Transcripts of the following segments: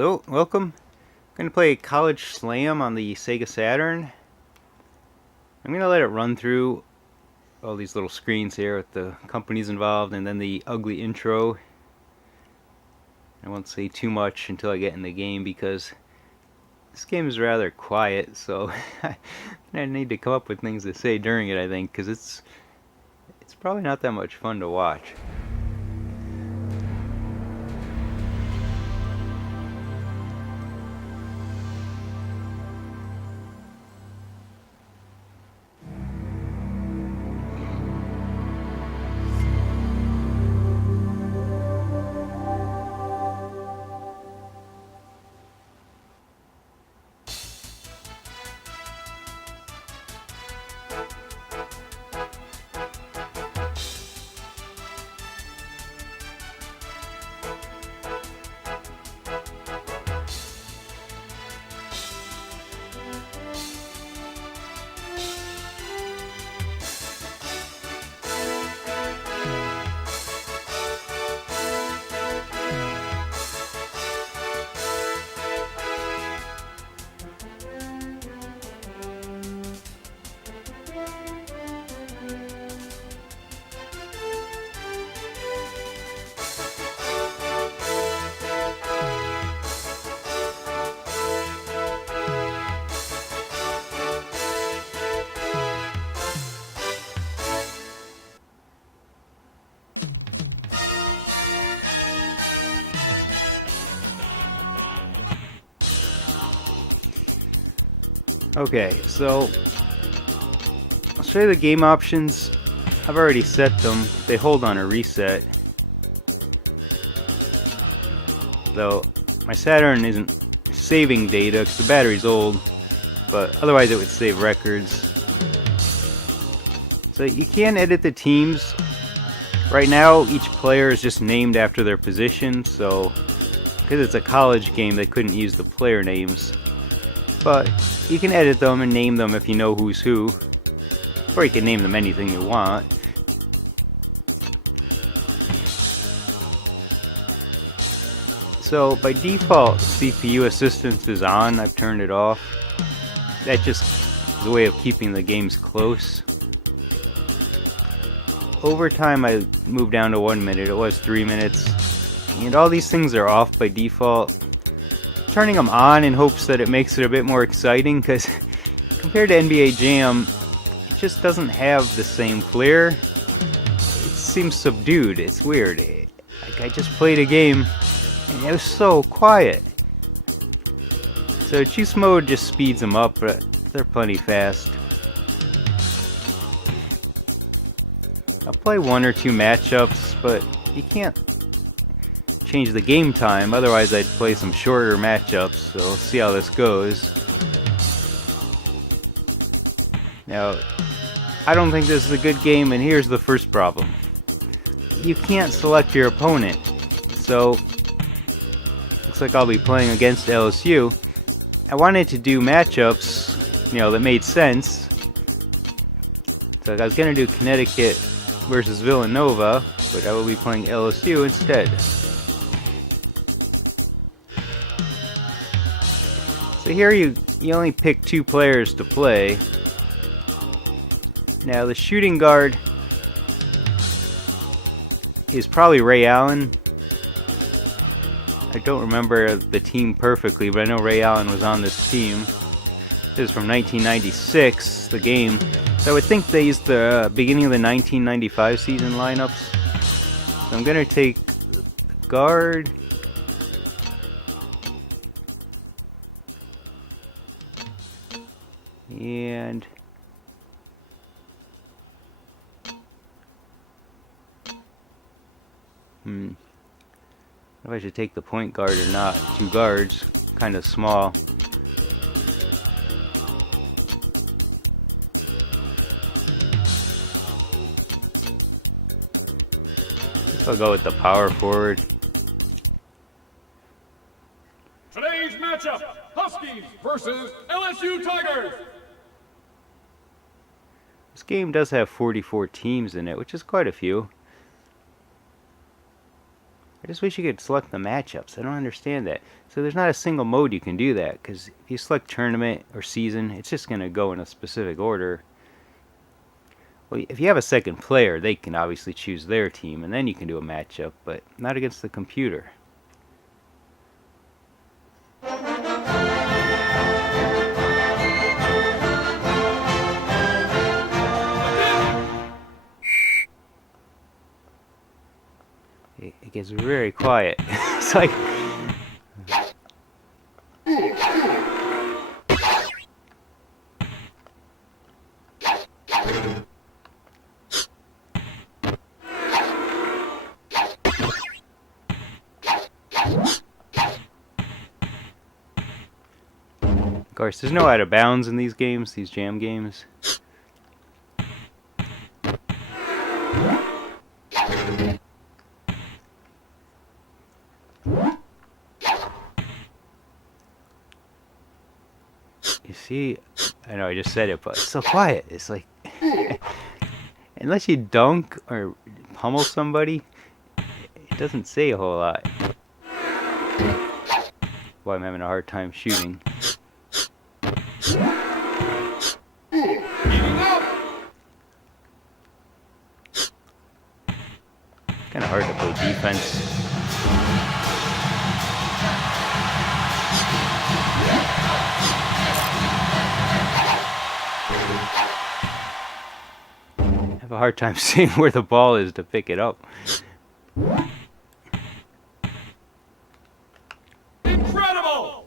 Hello, welcome. I'm going to play College Slam on the Sega Saturn. I'm going to let it run through all these little screens here with the companies involved and then the ugly intro. I won't say too much until I get in the game because this game is rather quiet, so I need to come up with things to say during it, I think, because it's probably not that much fun to watch. Okay, so I'll show you the game options. I've already set them. They hold on a reset. Though my Saturn isn't saving data because the battery's old, but otherwise it would save records. So you can edit the teams. Right now each player is just named after their position, so because it's a college game they couldn't use the player names. But you can edit them and name them if you know who's who. Or you can name them anything you want. So by default, CPU assistance is on. I've turned it off. That's just the way of keeping the games close. Over time I moved down to 1 minute. It was 3 minutes. And all these things are off by default. Turning them on in hopes that it makes it a bit more exciting, because compared to NBA Jam, it just doesn't have the same flair. It seems subdued. It's weird. Like I just played a game and it was so quiet. So juice mode just speeds them up, but they're plenty fast. I'll play one or two matchups, but you can't change the game time, otherwise I'd play some shorter matchups, so we'll see how this goes. Now, I don't think this is a good game, and here's the first problem. You can't select your opponent, so looks like I'll be playing against LSU. I wanted to do matchups, that made sense. So I was going to do Connecticut versus Villanova, but I will be playing LSU instead. So here you only pick two players to play. Now the shooting guard is probably Ray Allen. I don't remember the team perfectly, but I know Ray Allen was on this team. This is from 1996, the game. So I would think they used the beginning of the 1995 season lineups. So I'm going to take the guard. And I don't know if I should take the point guard or not. Two guards, kind of small. I'll go with the power forward. Today's matchup, Huskies versus LSU Tigers. This game does have 44 teams in it, which is quite a few. I just wish you could select the matchups. I don't understand that. So there's not a single mode you can do that, because if you select tournament or season, it's just going to go in a specific order. Well, if you have a second player, they can obviously choose their team, and then you can do a matchup, but not against the computer. It gets very quiet. It's like... Of course, there's no out of bounds in these games, these jam games. You see, I know I just said it, but it's so quiet. It's like, unless you dunk or pummel somebody, it doesn't say a whole lot. Why I'm having a hard time shooting. Kind of hard to play defense. I have a hard time seeing where the ball is to pick it up. Incredible!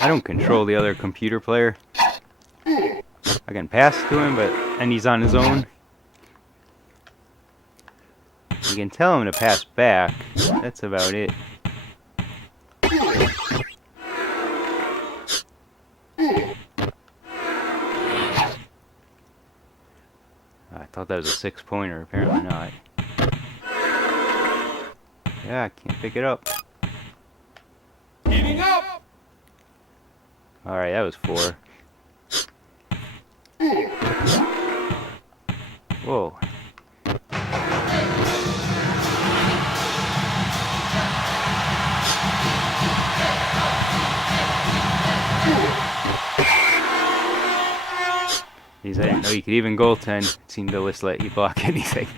I don't control the other computer player. I can pass to him, and he's on his own. You can tell him to pass back. That's about it. I thought that was a 6-pointer. Apparently not. Yeah, I can't pick it up. Heating up! Alright, that was 4. Whoa. Jeez, I didn't know you could even goaltend. It seemed to just let you block anything.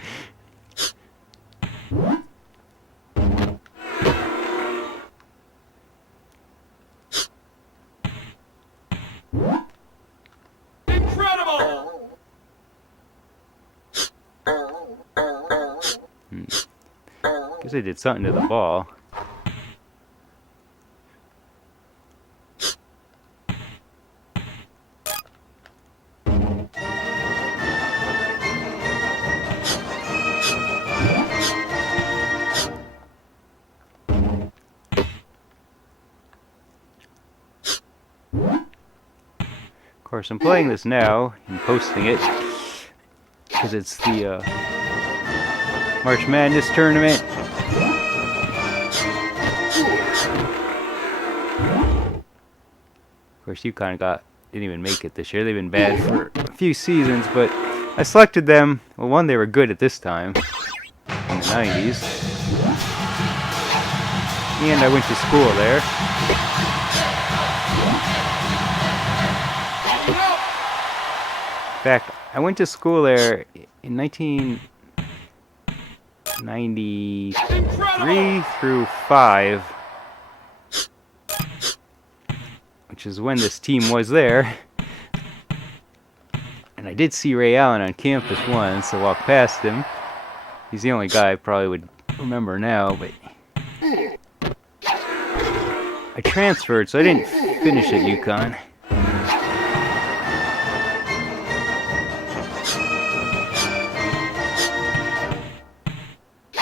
Incredible! Guess I did something to the ball. Of course, I'm playing this now and posting it because it's the March Madness tournament. Of course, UConn didn't even make it this year. They've been bad for a few seasons, but I selected them. Well, one, they were good at this time in the 90s, and I went to school there. In fact, I went to school there in 1993 through 5, which is when this team was there. And I did see Ray Allen on campus once. I walked past him. He's the only guy I probably would remember now, but I transferred, so I didn't finish at UConn.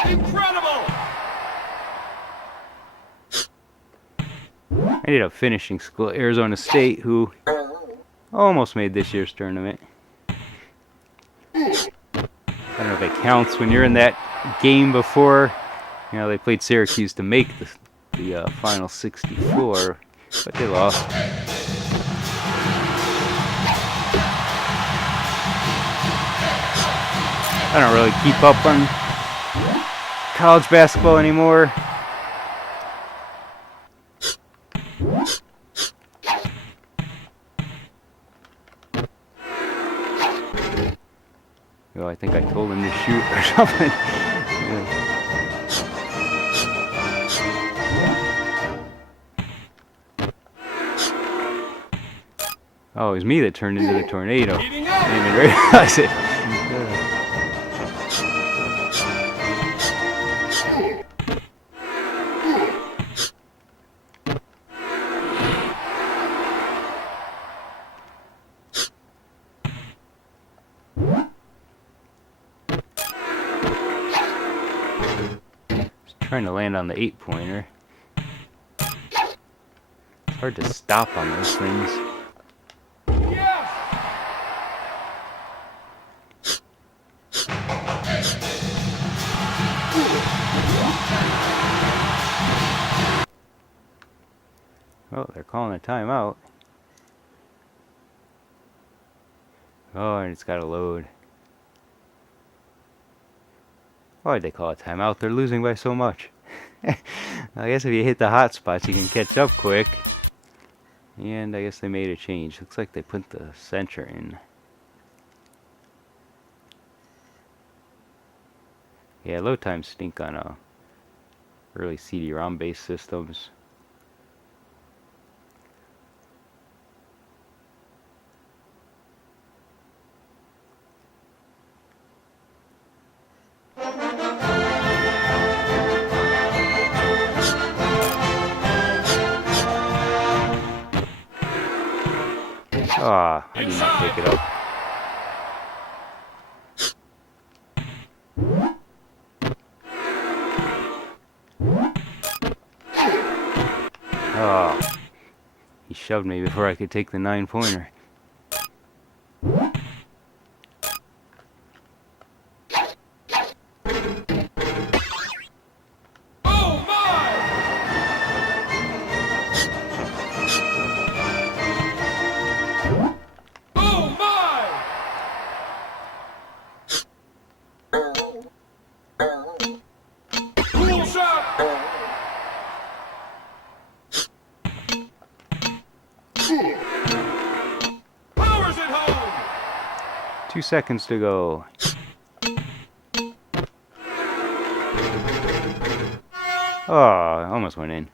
Incredible! I ended up finishing school at Arizona State, who almost made this year's tournament. I don't know if it counts when you're in that game before. You know, they played Syracuse to make the final 64. but they lost. I don't really keep up on college basketball anymore. Oh, I think I told him to shoot or something. Yeah. Oh, it was me that turned into the tornado. I didn't even realize it. Trying to land on the 8-pointer. It's hard to stop on those things. Yes! Oh, they're calling a timeout. Oh, and it's got to load. Why'd they call a timeout? They're losing by so much. I guess if you hit the hot spots, you can catch up quick. And I guess they made a change. Looks like they put the center in. Yeah, load times stink on early CD-ROM based systems. Ah, I did not pick it up. Ah, he shoved me before I could take the 9-pointer. Powers it home! 2 seconds to go. Oh, I almost went in.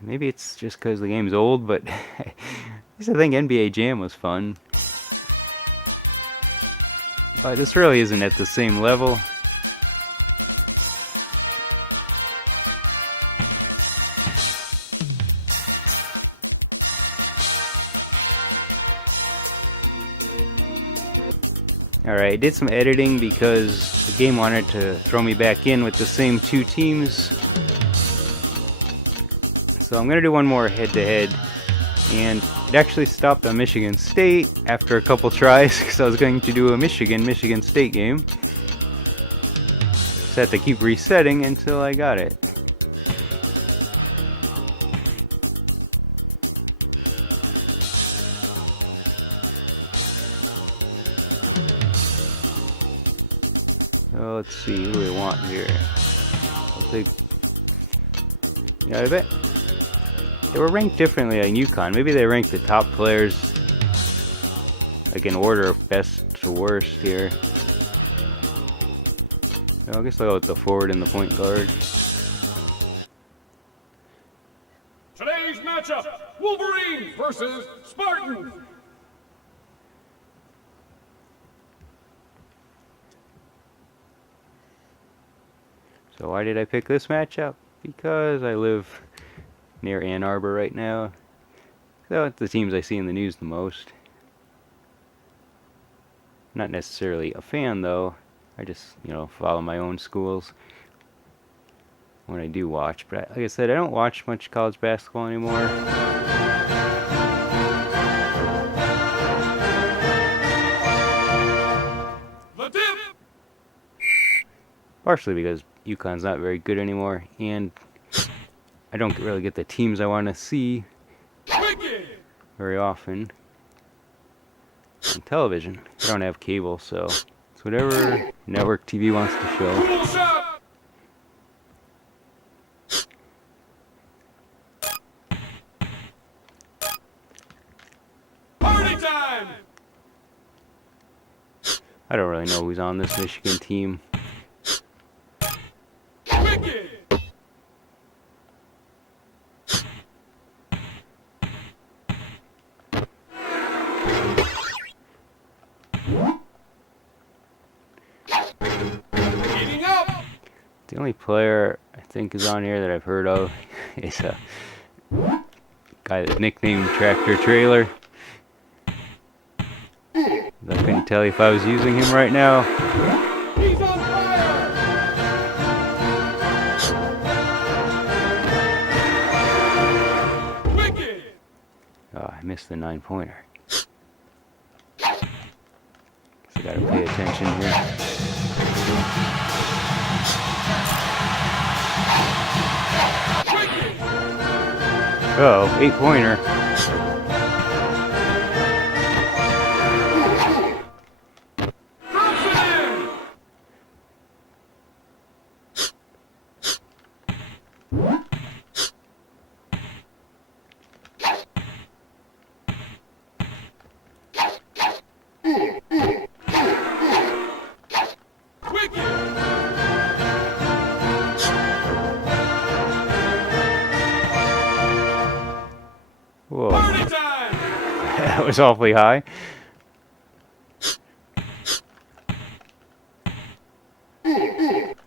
Maybe it's just because the game's old, but at least I think NBA Jam was fun. But this really isn't at the same level. Alright, I did some editing because the game wanted to throw me back in with the same 2 teams. So I'm going to do one more head-to-head. And it actually stopped on Michigan State after a couple tries because I was going to do a Michigan State game. Just had to keep resetting until I got it. So let's see, who do we want here? I'll take... Yeah, I bet they were ranked differently on UConn. Maybe they ranked the top players like in order of best to worst here. So I guess I'll go with the forward and the point guard. Today's matchup, Wolverines versus Spartans. So why did I pick this matchup? Because I live near Ann Arbor right now. So it's the teams I see in the news the most. Not necessarily a fan though. I just, follow my own schools when I do watch. But like I said, I don't watch much college basketball anymore. partially because UConn's not very good anymore, and I don't really get the teams I want to see very often on television. I don't have cable, so it's whatever network TV wants to show. Cool shot. Party time. I don't really know who's on this Michigan team. Wicked. Heating up. The only player I think is on here that I've heard of is a guy that's nicknamed Tractor Trailer. I couldn't tell you if I was using him right now. He's on fire. Wicked. Oh, I missed the 9-pointer. Guess I gotta pay attention here. Wicked. Oh, 8-pointer. Drops it in. Wicked. Whoa, Party time. that was awfully high. Drops it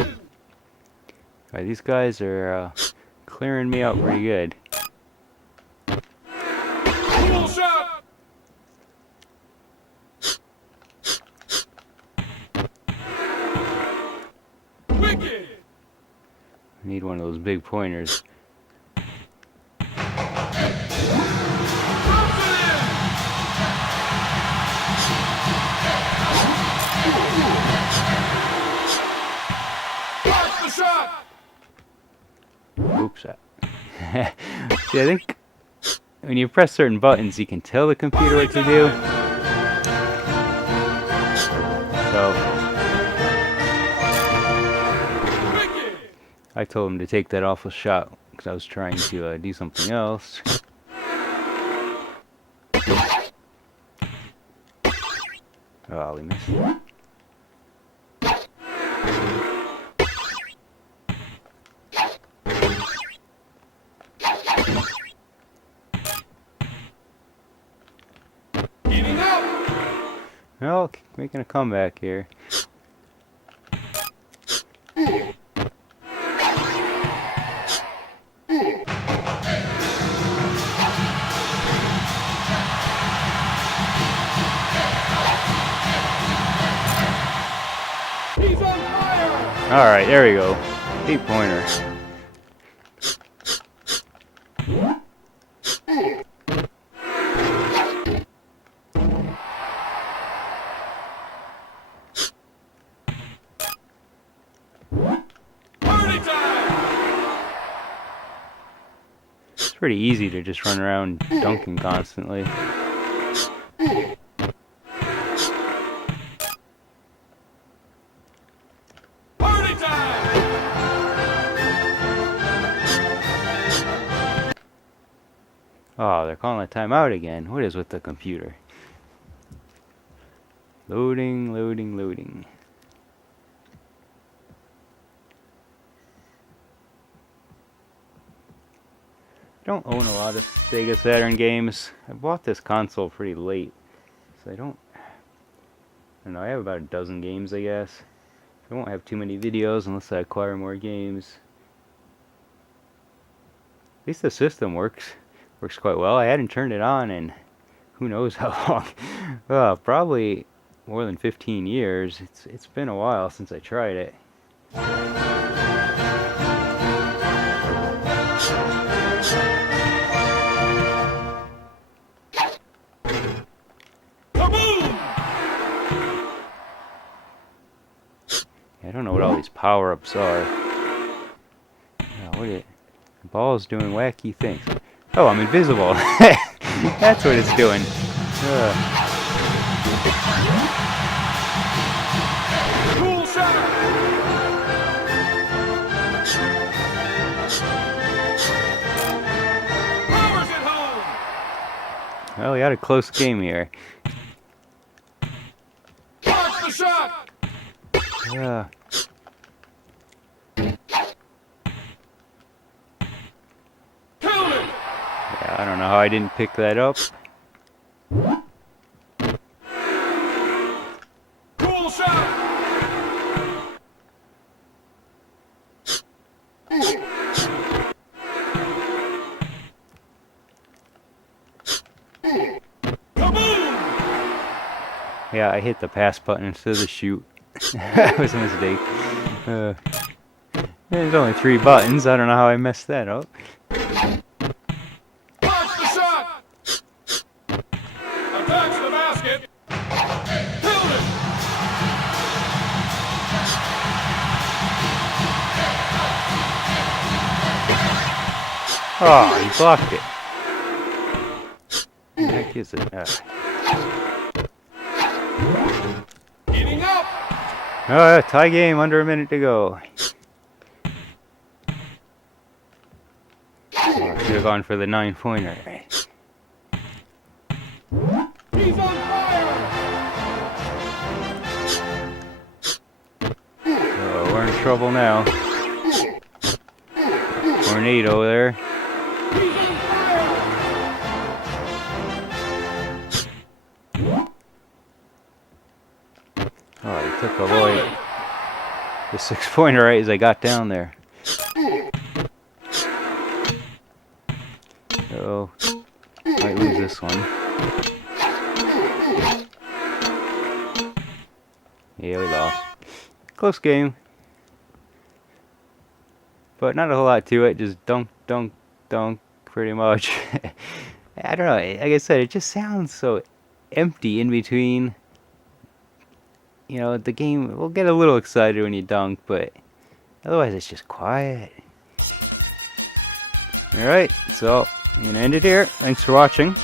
in. Alright, these guys are clearing me out pretty good. Cool shot. Wicked. I need one of those big pointers. Drops it in. Blocks the shot. Oops. See, I think when you press certain buttons, you can tell the computer what to do. So Wicked. I told him to take that awful shot because I was trying to do something else. Oh, we missed. Heating up. Well, making a comeback here. He's on fire. Alright, there we go. 8-pointer. Party time. It's pretty easy to just run around dunking constantly. Party time. Oh, they're calling a timeout again. What is with the computer? Loading, loading, loading. I don't own a lot of Sega Saturn games. I bought this console pretty late, so I don't know, I have about a dozen games, I guess. I won't have too many videos unless I acquire more games. At least the system works quite well. I hadn't turned it on in who knows how long. Probably more than 15 years. It's been a while since I tried it. Kaboom! I don't know what all these power-ups are. What it? The ball's doing wacky things. Oh, I'm invisible. That's what it's doing. Cool shot. Powers it home. Well, we had a close game here. Watch the shot. Yeah. Killed it. Yeah, I don't know how I didn't pick that up. Cool shot. Kaboom! Yeah, I hit the pass button instead of the shoot. That was a mistake. There's only 3 buttons. I don't know how I messed that up. Watch the shot. Attacks the basket. Killed it. Oh, he blocked it. What the heck is it? Heating up. Tie game, under a minute to go. Oh, I should have gone for the 9-pointer. He's on fire. Oh, we're in trouble now. Tornado there. He's on fire. Oh, he took away the 6-pointer right as I got down there. So, might lose this one. Yeah, we lost. Close game. But not a whole lot to it, just dunk, dunk, dunk, pretty much. I don't know, like I said, it just sounds so empty in between. You know, the game will get a little excited when you dunk, but otherwise it's just quiet. Alright, so I'm going to end it here. Thanks for watching.